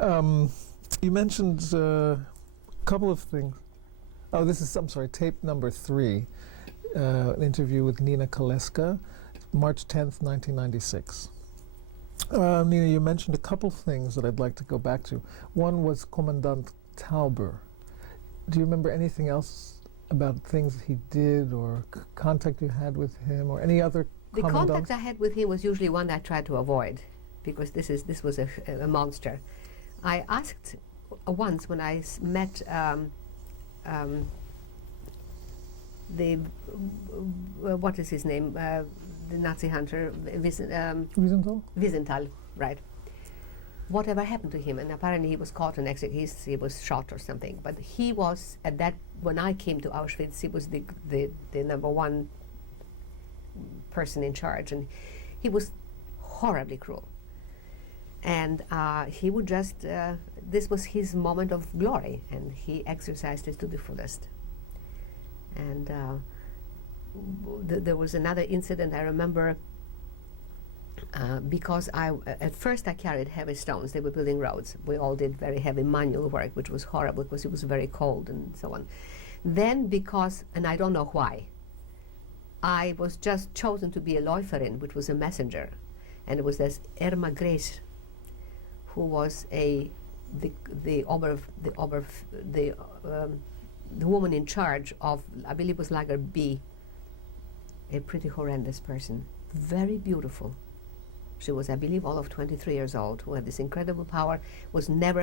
You mentioned a couple of things. Oh, this is, I'm sorry, tape number 3, an interview with Nina Kaleska, March 10th, 1996. Nina, you mentioned a couple things that I'd like to go back to. One was Commandant Tauber. Do you remember anything else about things he did or contact you had with him or any other The commandant? contact I had with him was usually one I tried to avoid because this was a monster. I asked once when I met what is his name? The Nazi hunter, Wiesenthal? Wiesenthal, right. Whatever happened to him? And apparently he was caught and he was shot or something. But he was at that when I came to Auschwitz, he was the number one person in charge, and he was horribly cruel. And he would just this was his moment of glory, and he exercised it to the fullest. And there was another incident I remember. Because at first I carried heavy stones. They were building roads. We all did very heavy manual work, which was horrible because it was very cold and so on. Then because, and I don't know why, I was just chosen to be a Läuferin, which was a messenger, and it was this Irma Grace, who was the woman in charge of, I believe it was Lager B, a pretty horrendous person, very beautiful. She was, I believe, all of 23 years old, who had this incredible power.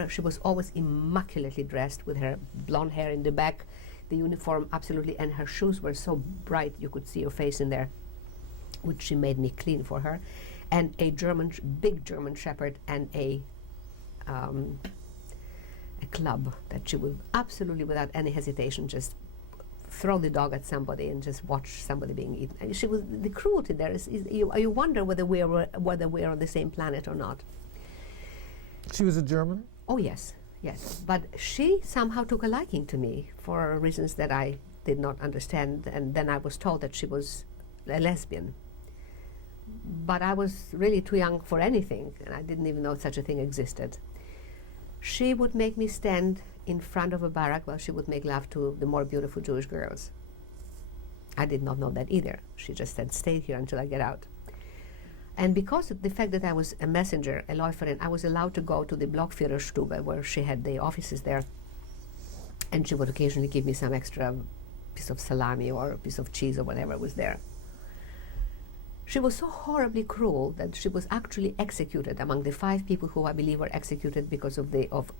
She was always immaculately dressed with her blonde hair in the back, the uniform absolutely, and her shoes were so bright you could see her face in there, which she made me clean for her, and a big German Shepherd, and a club that she would absolutely, without any hesitation, just throw the dog at somebody and just watch somebody being eaten. And she was, the cruelty there is you wonder whether we're on the same planet or not. She was a German? Oh yes, but she somehow took a liking to me for reasons that I did not understand, and then I was told that she was a lesbian. But I was really too young for anything, and I didn't even know such a thing existed. She would make me stand in front of a barrack while she would make love to the more beautiful Jewish girls. I did not know that either. She just said, stay here until I get out. And because of the fact that I was a messenger, a Läuferin, I was allowed to go to the Blockführerstube where she had the offices there, and she would occasionally give me some extra piece of salami or a piece of cheese or whatever was there. She was so horribly cruel that she was actually executed among the 5 people who I believe were executed because of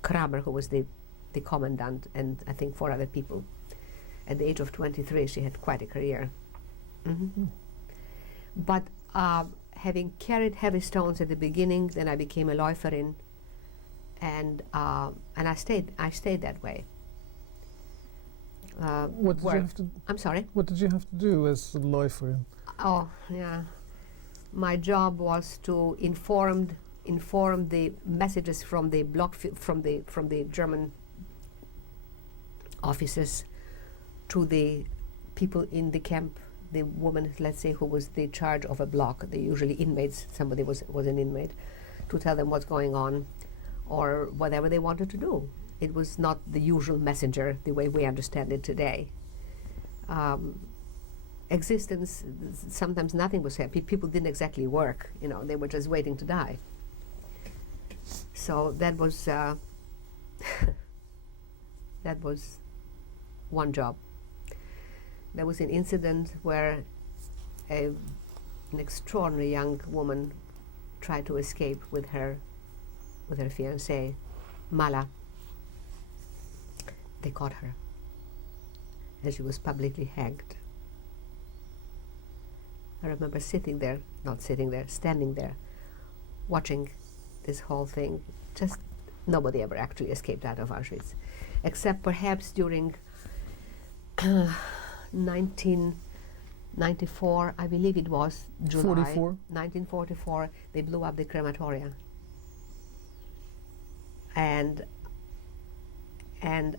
Kramer, who was the commandant, and I think 4 other people. At the age of 23, she had quite a career. Mm-hmm. But having carried heavy stones at the beginning, then I became a Läuferin, and I stayed that way. What did you have to? I'm sorry. What did you have to do as a Läuferin? Oh yeah, my job was to inform the messages from the from the German offices to the people in the camp. The woman, let's say, who was the charge of a block, they usually inmates, somebody was an inmate, to tell them what's going on or whatever they wanted to do. It was not the usual messenger the way we understand it today. Existence, sometimes nothing was happening. People didn't exactly work, they were just waiting to die. So that was that was one job. There was an incident where an extraordinary young woman tried to escape with her fiancé, Mala. They caught her, and she was publicly hanged. I remember standing there, watching this whole thing. Just nobody ever actually escaped out of Auschwitz, except perhaps during 1994, I believe it was July 1944, they blew up the crematoria. And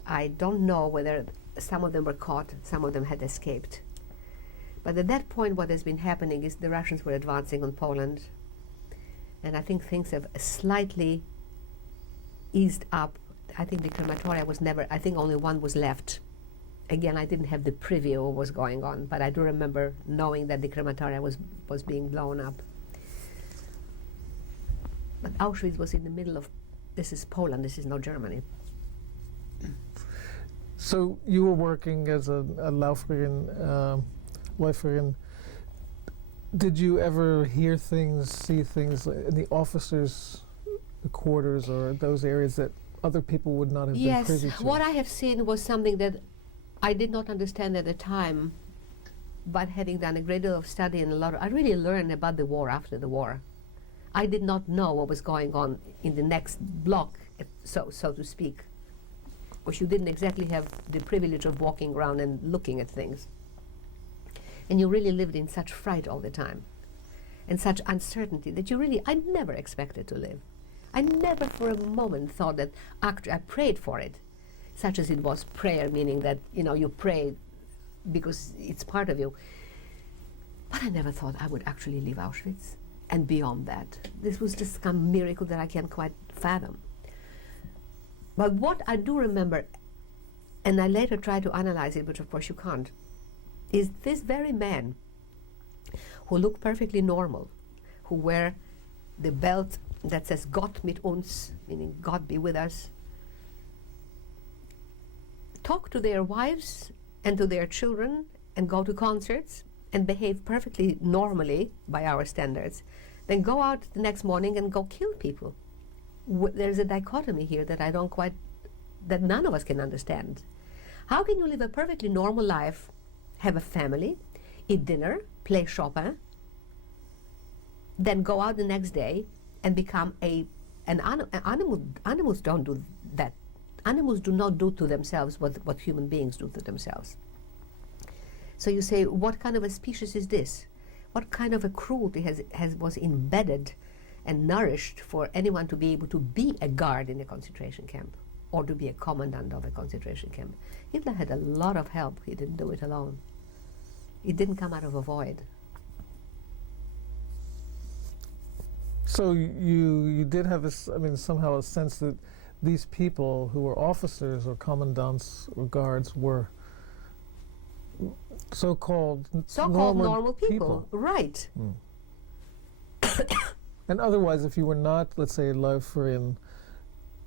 I don't know whether some of them were caught, some of them had escaped. But at that point, what has been happening is the Russians were advancing on Poland, and I think things have slightly eased up. I think the crematoria was never, I think only one was left. Again, I didn't have the preview of what was going on, but I do remember knowing that the crematoria was being blown up. But Auschwitz was in the middle of, this is Poland, this is not Germany. So you were working as a Läuferin. Did you ever hear things, see things in the officers' quarters or those areas that other people would not have been privy to? Yes, what I have seen was something that I did not understand at the time, but having done a great deal of study and I really learned about the war after the war. I did not know what was going on in the next block, so to speak, because you didn't exactly have the privilege of walking around and looking at things. And you really lived in such fright all the time, and such uncertainty that I never expected to live. I never for a moment thought that actually I prayed for it, such as it was prayer, meaning that, you pray because it's part of you. But I never thought I would actually leave Auschwitz. And beyond that, this was just some miracle that I can't quite fathom. But what I do remember, and I later tried to analyze it, but of course you can't, is this very man who looked perfectly normal, who wear the belt that says Gott mit uns, meaning God be with us, talk to their wives and to their children and go to concerts and behave perfectly normally by our standards, then go out the next morning and go kill people. There's a dichotomy here that that none of us can understand. How can you live a perfectly normal life, have a family, eat dinner, play Chopin, then go out the next day and become an animal? Animals don't do that. Animals do not do to themselves what human beings do to themselves. So you say, what kind of a species is this? What kind of a cruelty was embedded and nourished for anyone to be able to be a guard in a concentration camp or to be a commandant of a concentration camp? Hitler had a lot of help. He didn't do it alone. It didn't come out of a void. So you did have somehow a sense that these people who were officers or commandants or guards were so-called normal people. Right. And otherwise, if you were not, let's say, Läuferin,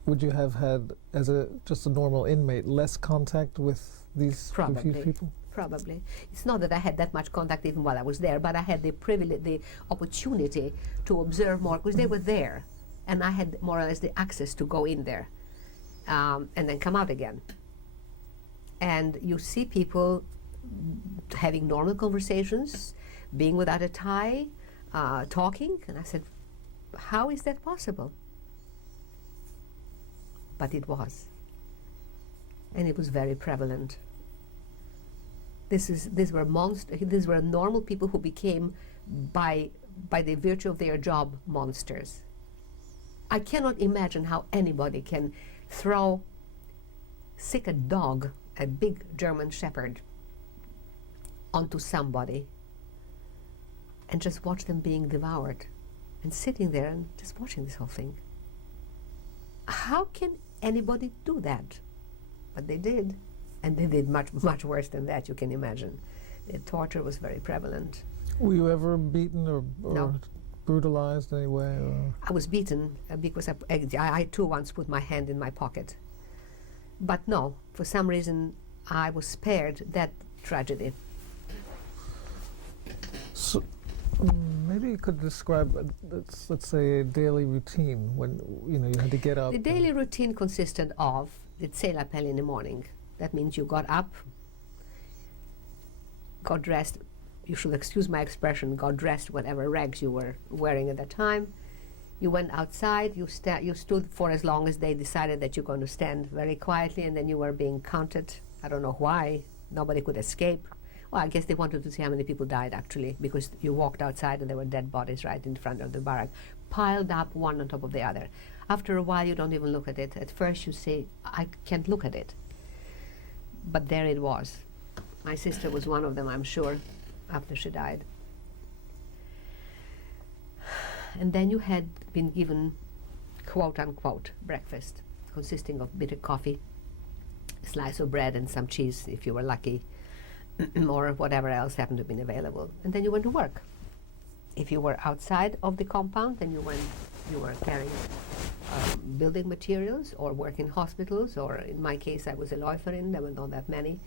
would you have had, as just a normal inmate, less contact with these confused people? Probably. It's not that I had that much contact even while I was there, but I had the privilege, the opportunity to observe more, because they were there, and I had more or less the access to go in there and then come out again. And you see people having normal conversations, being without a tie, talking, and I said, how is that possible? But it was. And it was very prevalent. These were normal people who became, by the virtue of their job, monsters. I cannot imagine how anybody can sick a dog, a big German shepherd, onto somebody and just watch them being devoured and sitting there and just watching this whole thing. How can anybody do that? But they did. And they did much, much worse than that, you can imagine. The torture was very prevalent. Were you ever beaten or No. brutalized in any way? Or? I was beaten because I too once put my hand in my pocket. But no, for some reason I was spared that tragedy. So, maybe you could describe, let's say, a daily routine when you had to get up. The daily routine consisted of the Zählerpell in the morning. That means you got up, got dressed, you should excuse my expression, got dressed whatever rags you were wearing at that time. You went outside, you stood for as long as they decided that you're going to stand very quietly, and then you were being counted. I don't know why. Nobody could escape. Well, I guess they wanted to see how many people died, actually, because you walked outside and there were dead bodies right in front of the barrack, piled up one on top of the other. After a while, you don't even look at it. At first, you say, I can't look at it. But there it was. My sister was one of them, I'm sure, after she died. And then you had been given, quote-unquote, breakfast. consisting of bitter coffee, a slice of bread and some cheese if you were lucky, or whatever else happened to be available. And then you went to work. If you were outside of the compound, then you were carrying building materials or work in hospitals, or in my case I was a Läuferin, there were not that many.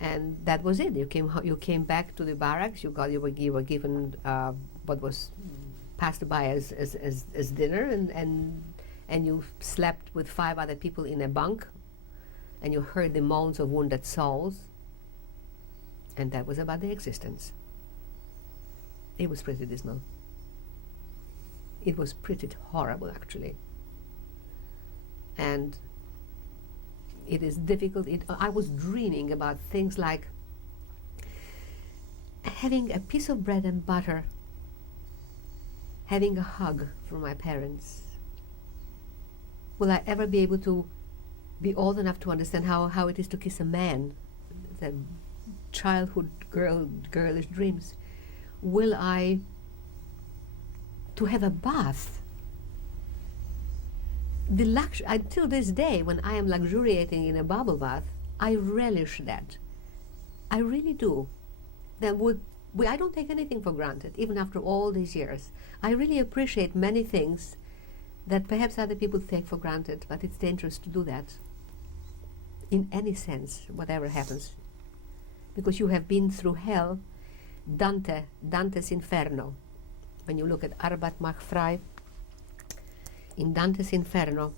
And that was it. You came back to the barracks, you were given what was passed by as dinner, and you slept with 5 other people in a bunk, and you heard the moans of wounded souls, and that was about the existence. It was pretty dismal. It was pretty horrible, actually. And it is difficult. I was dreaming about things like having a piece of bread and butter, having a hug from my parents. Will I ever be able to be old enough to understand how it is to kiss a man? The childhood girlish dreams. Will I to have a bath? Until this day, when I am luxuriating in a bubble bath, I relish that. I really do. I don't take anything for granted, even after all these years. I really appreciate many things that perhaps other people take for granted, but it's dangerous to do that. In any sense, whatever happens. Because you have been through hell, Dante's Inferno. When you look at Arbeit macht frei, in Dante's Inferno,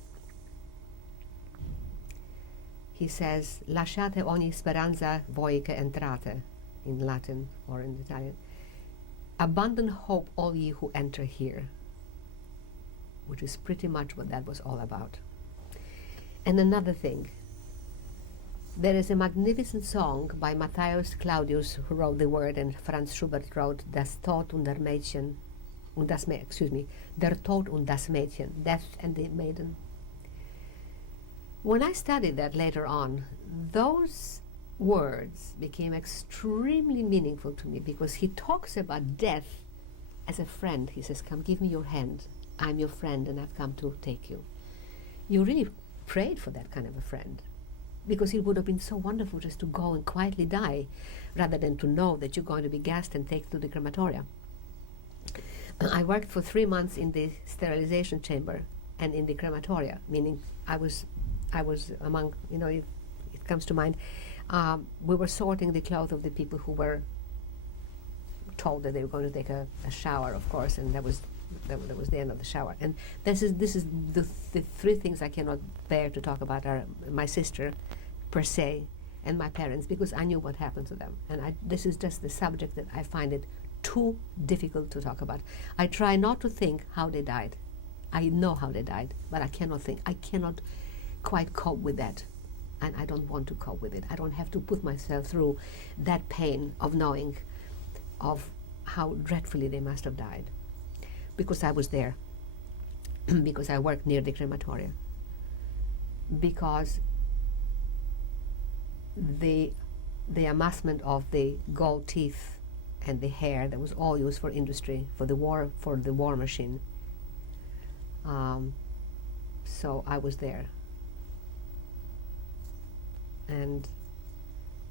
he says, lasciate ogni speranza voi che entrate, in Latin or in Italian. Abandon hope, all ye who enter here, which is pretty much what that was all about. And another thing, there is a magnificent song by Matthäus Claudius, who wrote the word, and Franz Schubert wrote Das Tod und der Mädchen, Der Tod und das Mädchen, Death and the Maiden. When I studied that later on, those words became extremely meaningful to me, because he talks about death as a friend. He says, come, give me your hand. I'm your friend and I've come to take you. You really prayed for that kind of a friend, because it would have been so wonderful just to go and quietly die, rather than to know that you're going to be gassed and taken to the crematorium. I worked for 3 months in the sterilization chamber and in the crematoria, meaning I was among, it comes to mind, we were sorting the clothes of the people who were told that they were going to take a shower, of course, and that was the end of the shower. And this is the 3 things I cannot bear to talk about are my sister, per se, and my parents, because I knew what happened to them. And this is just the subject that I find it too difficult to talk about. I try not to think how they died. I know how they died, but I cannot think. I cannot quite cope with that. And I don't want to cope with it. I don't have to put myself through that pain of knowing of how dreadfully they must have died. Because I was there. Because I worked near the crematorium. Because the amassment of the gold teeth and the hair that was all used for industry, for the war machine. So I was there. And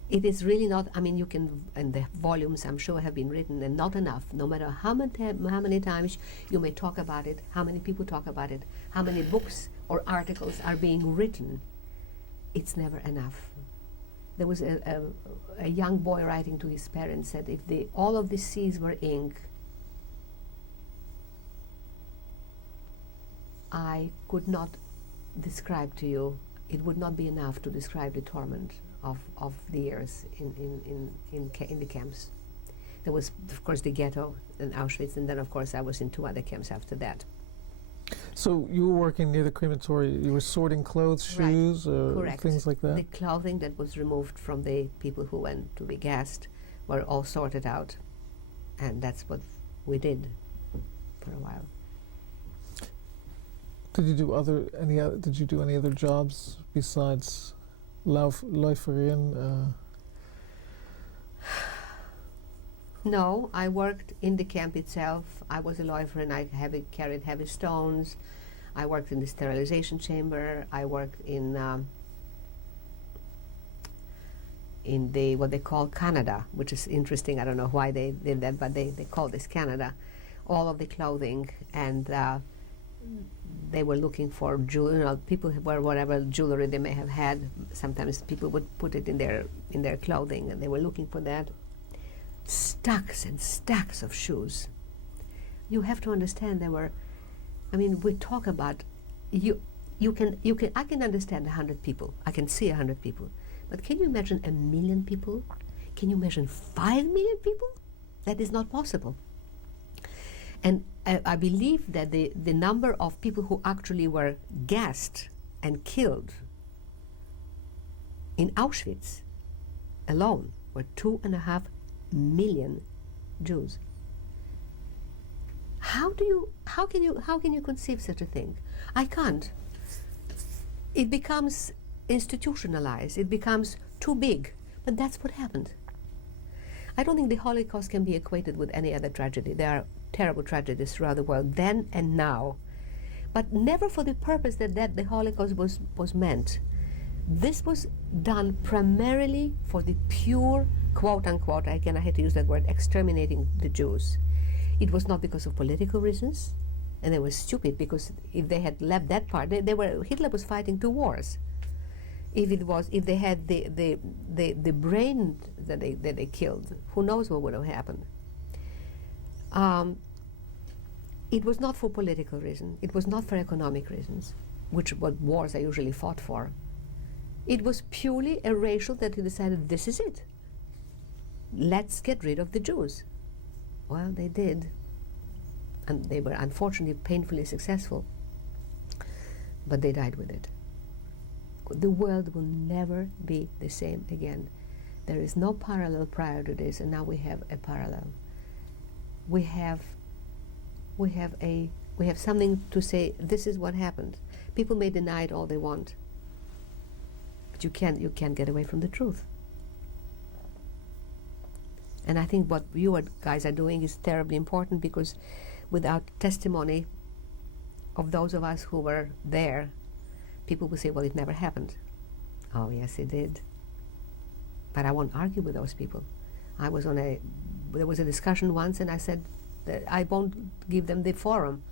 it is really not, you can, and the volumes I'm sure have been written, and not enough, no matter how many times you may talk about it, how many people talk about it, how many books or articles are being written, it's never enough. There was a young boy writing to his parents, said, if all of the seas were ink, I could not describe to you, it would not be enough to describe the torment of the years in the camps. There was, of course, the ghetto in Auschwitz, and then, of course, I was in 2 other camps after that. So you were working near the crematory, you were sorting clothes, shoes, Correct. Things like that? The clothing that was removed from the people who went to be gassed were all sorted out, and that's what we did for a while. Did you do any other jobs besides Läuferin? No, I worked in the camp itself. I was a Läuferin. I carried heavy stones. I worked in the sterilization chamber. I worked in the what they call Canada, which is interesting. I don't know why they did that, but they call this Canada. All of the clothing, and they were looking for people who wear whatever jewelry they may have had. Sometimes people would put it in their clothing, and they were looking for that. Stacks and stacks of shoes. You have to understand there were. I mean, we talk about you can. I can understand 100 people. I can see 100 people. But can you imagine 1 million people? Can you imagine 5 million people? That is not possible. And I believe that the number of people who actually were gassed and killed in Auschwitz alone were 2.5 million Jews. How can you conceive such a thing? I can't. It becomes institutionalized. It becomes too big. But that's what happened. I don't think the Holocaust can be equated with any other tragedy. There are terrible tragedies throughout the world, then and now, but never for the purpose that the Holocaust was meant. This was done primarily for the pure, quote unquote, again I hate to use that word, exterminating the Jews. It was not because of political reasons, and they were stupid, because if they had left that part, Hitler was fighting 2 wars. If they had the brain that they killed, who knows what would have happened. It was not for political reasons. It was not for economic reasons, which what wars are usually fought for. It was purely a racial that he decided, this is it. Let's get rid of the Jews. Well, they did. And they were unfortunately painfully successful. But they died with it. The world will never be the same again. There is no parallel prior to this, and now we have a parallel. We have something to say, this is what happened. People may deny it all they want, but you can't get away from the truth. And I think what you guys are doing is terribly important, because without testimony of those of us who were there, people will say, well, it never happened. Oh, yes, it did. But I won't argue with those people. There was a discussion once, and I said that I won't give them the forum.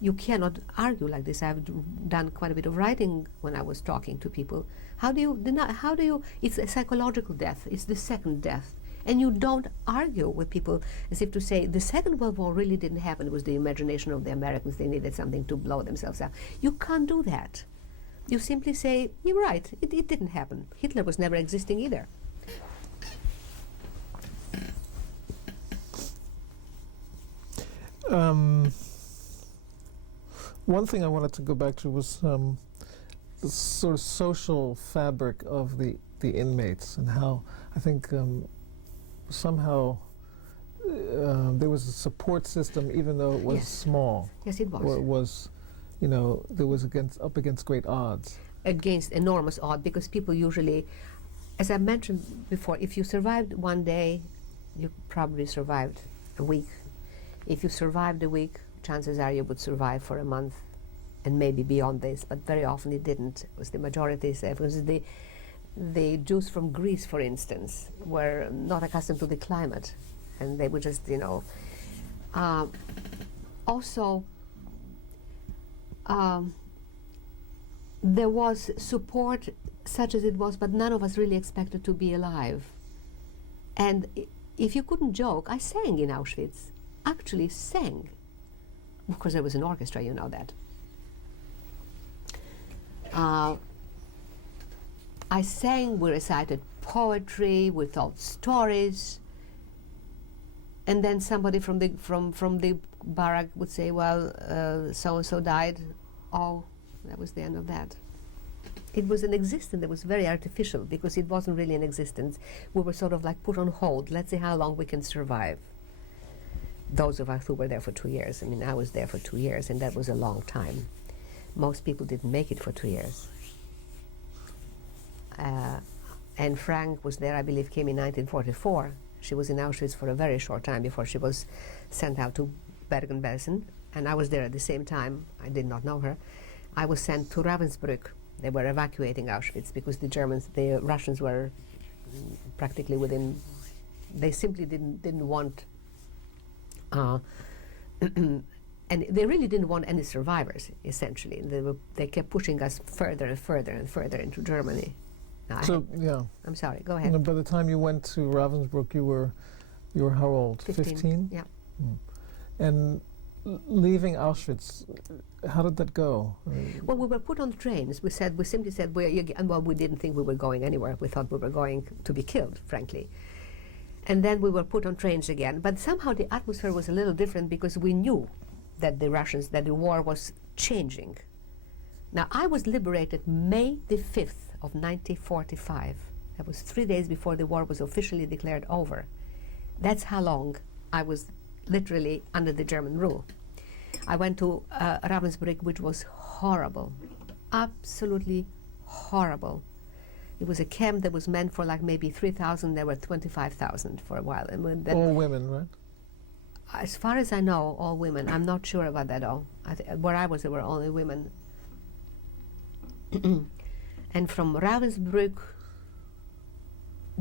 You cannot argue like this. I've done quite a bit of writing when I was talking to people. How do you, it's a psychological death. It's the second death. And you don't argue with people as if to say the Second World War really didn't happen. It was the imagination of the Americans. They needed something to blow themselves up. You can't do that. You simply say, you're right, it didn't happen. Hitler was never existing either. One thing I wanted to go back to was the sort of social fabric of the inmates, and how I think somehow there was a support system, even though it was small. Yes, it was. Or it was, there was up against great odds. Against enormous odds, because people usually, as I mentioned before, if you survived one day, you probably survived a week. If you survived a week, chances are you would survive for a month, and maybe beyond this, but very often it didn't. It was the majority. It was the Jews from Greece, for instance, were not accustomed to the climate, and they would just, also, there was support such as it was, but none of us really expected to be alive. And if you couldn't joke, I sang in Auschwitz, actually sang. Of course, there was an orchestra, you know that. I sang, we recited poetry, we told stories, and then somebody from the barrack would say, well, so-and-so died. Oh, that was the end of that. It was an existence that was very artificial, because it wasn't really an existence. We were sort of like put on hold. Let's see how long we can survive. Those of us who were there for 2 years. I mean, I was there for 2 years, and that was a long time. Most people didn't make it for 2 years. And Frank was there, I believe, came in 1944. She was in Auschwitz for a very short time before she was sent out to Bergen-Belsen. and I was there at the same time. I did not know her. I was sent to Ravensbrück. They were evacuating Auschwitz because the Russians were practically within. They simply didn't want, and they really didn't want any survivors. Essentially, they kept pushing us further and further and further into Germany. Now I'm sorry. Go ahead. And by the time you went to Ravensbrück, you were how old? 15. Yeah. Mm. And leaving Auschwitz, how did that go? Well, we were put on trains. We simply said, we didn't think we were going anywhere. We thought we were going to be killed, frankly. And then we were put on trains again. But somehow the atmosphere was a little different because we knew that the war was changing. Now, I was liberated May the 5th of 1945. That was 3 days before the war was officially declared over. That's how long I was literally under the German rule. I went to Ravensbrück, which was horrible, absolutely horrible. It was a camp that was meant for like maybe 3,000. There were 25,000 for a while. And then all women, right? As far as I know, all women. I'm not sure about that all. Where I was, there were only women. And from Ravensbrück,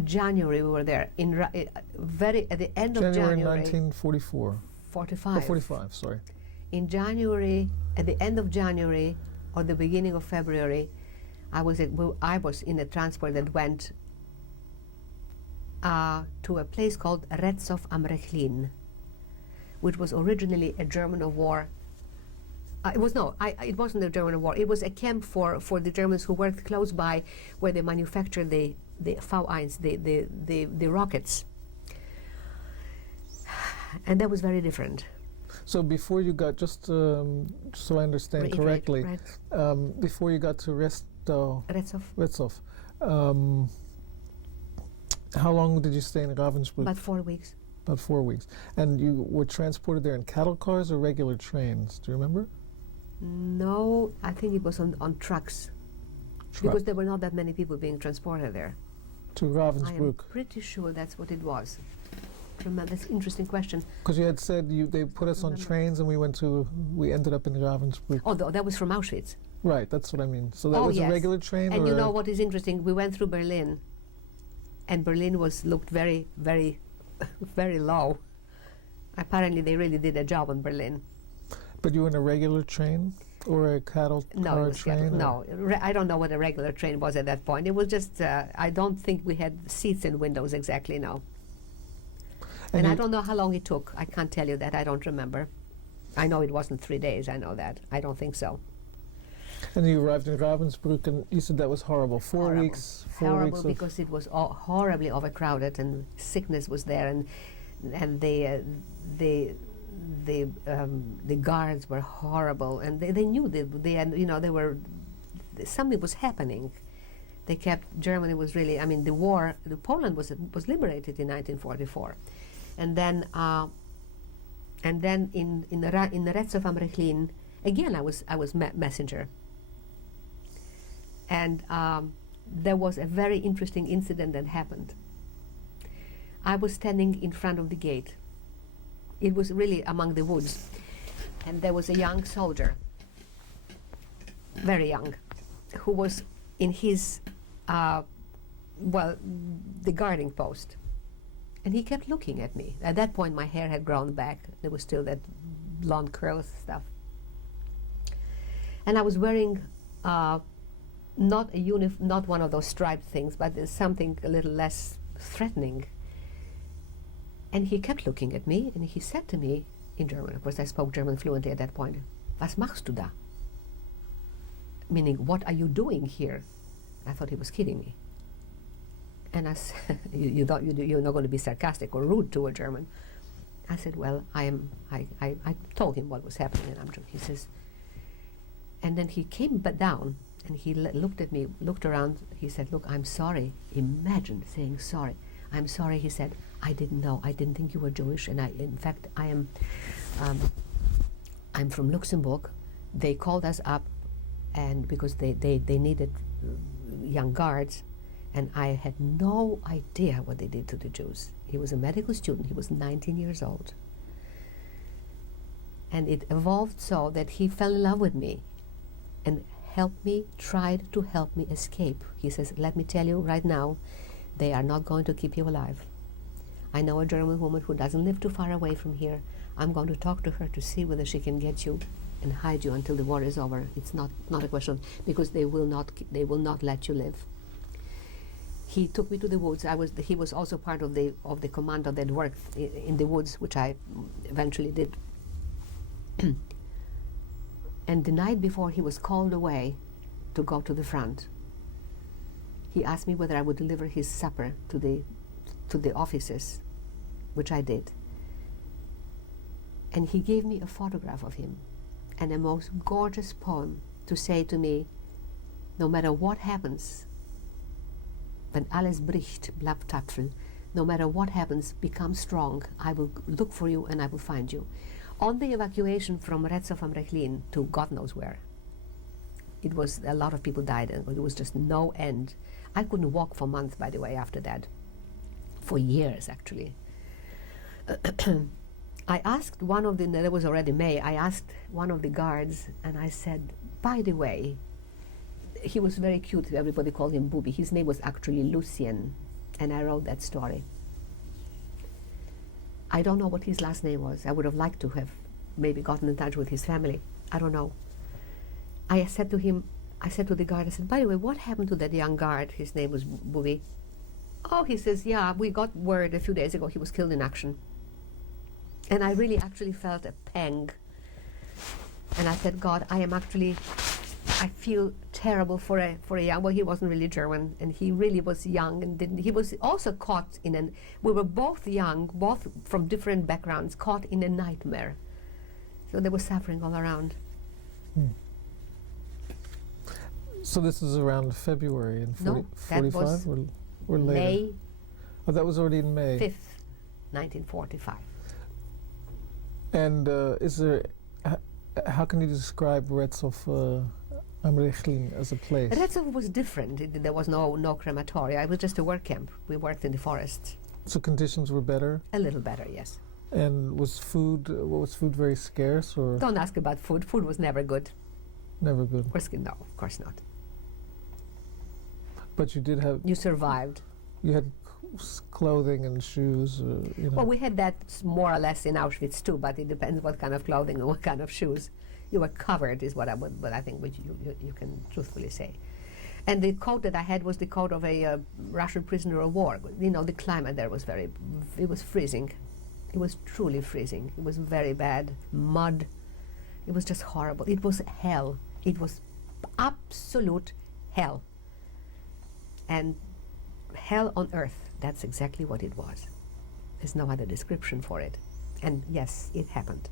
January we were there. At the end of January. 1944. 45. Oh, 45, sorry. In January, at the end of January or the beginning of February, I was in a transport that went to a place called Retzow am Rechlin, which was originally a German of war. It wasn't a German of war. It was a camp for the Germans who worked close by, where they manufactured the V1, the rockets, and that was very different. So before you got, just so I understand correctly, right. Before you got to Retzow, how long did you stay in Ravensbrück? About 4 weeks. About 4 weeks. And you were transported there in cattle cars or regular trains? Do you remember? No, I think it was on trucks. Because there were not that many people being transported there. To Ravensbrück? I am pretty sure that's what it was. That's an interesting question. Because you had said they put us on trains and we ended up in Ravensbrück. Oh, that was from Auschwitz. Right, that's what I mean. So that was a regular train? And you know what is interesting? We went through Berlin, and Berlin looked very, very, very low. Apparently they really did a job in Berlin. But you were in a regular train or a cattle car train? No, I don't know what a regular train was at that point. It was just, I don't think we had seats and windows exactly, no. And I don't know how long it took. I can't tell you that. I don't remember. I know it wasn't 3 days. I know that. I don't think so. And you arrived in Ravensbrück, and you said that was horrible. 4 weeks. Horrible because it was horribly overcrowded, and sickness was there, and the guards were horrible, and they knew they were something was happening. They kept Germany was really. I mean, Poland was liberated in 1944, and then in the Retzow am Rechlin again I was messenger. And there was a very interesting incident that happened. I was standing in front of the gate. It was really among the woods. And there was a young soldier, very young, who was in his, the guarding post. And he kept looking at me. At that point, my hair had grown back. There was still that blonde curl stuff. And I was wearing not one of those striped things, but something a little less threatening. And he kept looking at me, and he said to me in German, of course I spoke German fluently at that point, "Was machst du da?" Meaning, what are you doing here? I thought he was kidding me. And I said, you're not going to be sarcastic or rude to a German. I said, well, I told him what was happening, and he says, and then he came down, and he looked at me, looked around. He said, "Look, I'm sorry." Imagine saying sorry. "I'm sorry," he said. "I didn't know. I didn't think you were Jewish, and in fact, I'm from Luxembourg. They called us up, and because they needed young guards, and I had no idea what they did to the Jews." He was a medical student. He was 19 years old. And it evolved so that he fell in love with me and tried to help me escape. He says, let me tell you right now, they are not going to keep you alive. I know a German woman who doesn't live too far away from here. I'm going to talk to her to see whether she can get you and hide you until the war is over. It's not a question, because they will not let you live. He took me to the woods. He was also part of the commando that worked in the woods, which I eventually did. And the night before he was called away to go to the front, he asked me whether I would deliver his supper to the officers, which I did. And he gave me a photograph of him and a most gorgeous poem to say to me, no matter what happens, wenn alles bricht, bleib tapfer, no matter what happens, become strong. I will look for you and I will find you. On the evacuation from Retzow am Rechlin to God knows where, it was, a lot of people died, and there was just no end. I couldn't walk for months, by the way, after that. For years, actually. I asked one of the, that was already May, I asked one of the guards, and I said, by the way, he was very cute, everybody called him Booby. His name was actually Lucien, and I wrote that story. I don't know what his last name was. I would have liked to have maybe gotten in touch with his family. I don't know. I said to the guard, I said, by the way, what happened to that young guard? His name was Booby. Oh, he says, yeah, we got word a few days ago he was killed in action. And I really actually felt a pang. And I said, God, I feel terrible for a young, well, he wasn't really German, and he really was young, and he was also caught we were both young, both from different backgrounds, caught in a nightmare. So there was suffering all around. Hmm. So this is around February in 45 or later? May. Oh, that was already in May. 5th, 1945. And is there, how can you describe Retzow am Rechlin as a place? Retzow was different. There was no crematoria. It was just a work camp. We worked in the forests. So conditions were better? A little better, yes. And was food very scarce, or? Don't ask about food. Food was never good. Never good? No, of course not. But you did have... You survived. You had clothing and shoes, you know. Well, we had that more or less in Auschwitz too, but it depends what kind of clothing and what kind of shoes. You were covered, is what I think you can truthfully say. And the coat that I had was the coat of a Russian prisoner of war. You know, the climate there was it was freezing. It was truly freezing. It was very bad. Mud. It was just horrible. It was hell. It was absolute hell. And hell on earth, that's exactly what it was. There's no other description for it. And yes, it happened.